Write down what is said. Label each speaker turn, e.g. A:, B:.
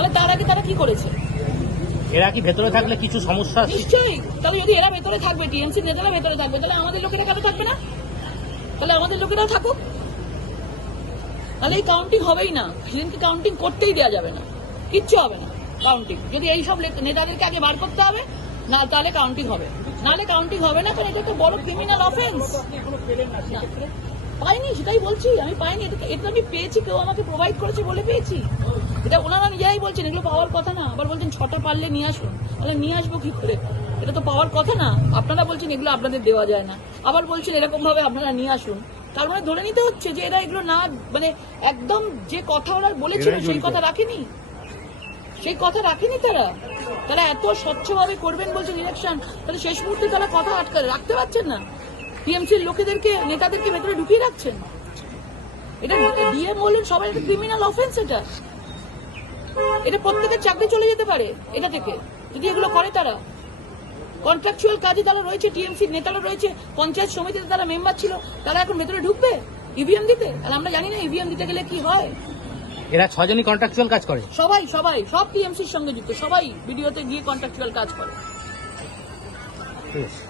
A: তাহলে তার আগে তারা কি করেছে?
B: এরা কি ভেতরে থাকলে কিছু সমস্যা?
A: নিশ্চয়ই। তাহলে যদি এরা ভেতরে থাকবে টিএমসি নেতারা ভেতরে থাকবে তাহলে আমাদের লোকেরা কেন থাকবে না? তাহলে আমাদের লোকেরাও থাকুক। তাহলে এই কাউন্টিং হবেই না। সেদিনকে কাউন্টিং করতেই দেওয়া যাবে না। কিচ্ছু হবে না কাউন্টিং যদি এই সব লে- নেতাদেরকে আগে বার করতে হবে না তাহলে কাউন্টিং হবে। নাহলে কাউন্টিং হবে না কারণ এটা তো বড় ক্রিমিনাল অফেন্স পাইনি সেটাই বলছি। আমি পাইনি। এটা এটা আমি পেয়েছি কেউ আমাকে প্রোভাইড করেছে বলে পেয়েছি। এটা ওনারা নিজেরাই বলছেন এগুলো পাওয়ার কথা না। আবার বলছেন ছটা পারলে নিয়ে আসুন তাহলে নিয়ে আসব কি করে? এটা তো পাওয়ার কথা না। আপনারা বলছেন এগুলো আপনাদের দেওয়া যায় না। আবার বলছেন এরকম ভাবে আপনারা নিয়ে আসুন। তার মানে ধরে নিতে হচ্ছে যে এরা এগুলো না মানে একদম যে কথা ওরা বলেছিল সেই কথা রাখেনি? সেই কথা রাখেনি তারা? তারা এত স্বচ্ছভাবে করবেন বলছেন ইলেকশন তাহলে শেষ মুহূর্তে তারা কথা আটকে রাখতে পারছেন না? টিএমসির লোকেদেরকে নেতাদেরকে ভেতরে ঢুকিয়ে রাখছেন? এটা ডিএম বললেন সবাই এটা ক্রিমিনাল অফেন্স এটা। এটা প্রত্যেকের চাকরি চলে যেতে পারে এটা থেকে। যদি এগুলো করে তারা। কন্ট্রাকচুয়াল কাজে তারা রয়েছে টিএমসি নেতারা রয়েছে পঞ্চায়েত সমিতিতে তারা মেম্বার ছিল তারা এখন ভেতরে ঢুকবে ইভিএম দিতে? আর আমরা জানি না ইভিএম দিতে গেলে কি হয়।
B: এরা ছজনই কন্ট্রাকচুয়াল কাজ করে।
A: সবাই সবাই সব টিএমসির সঙ্গে যুক্ত সবাই ভিডিওতে গিয়ে কন্ট্রাকচুয়াল কাজ করে।
B: ঠিক আছে।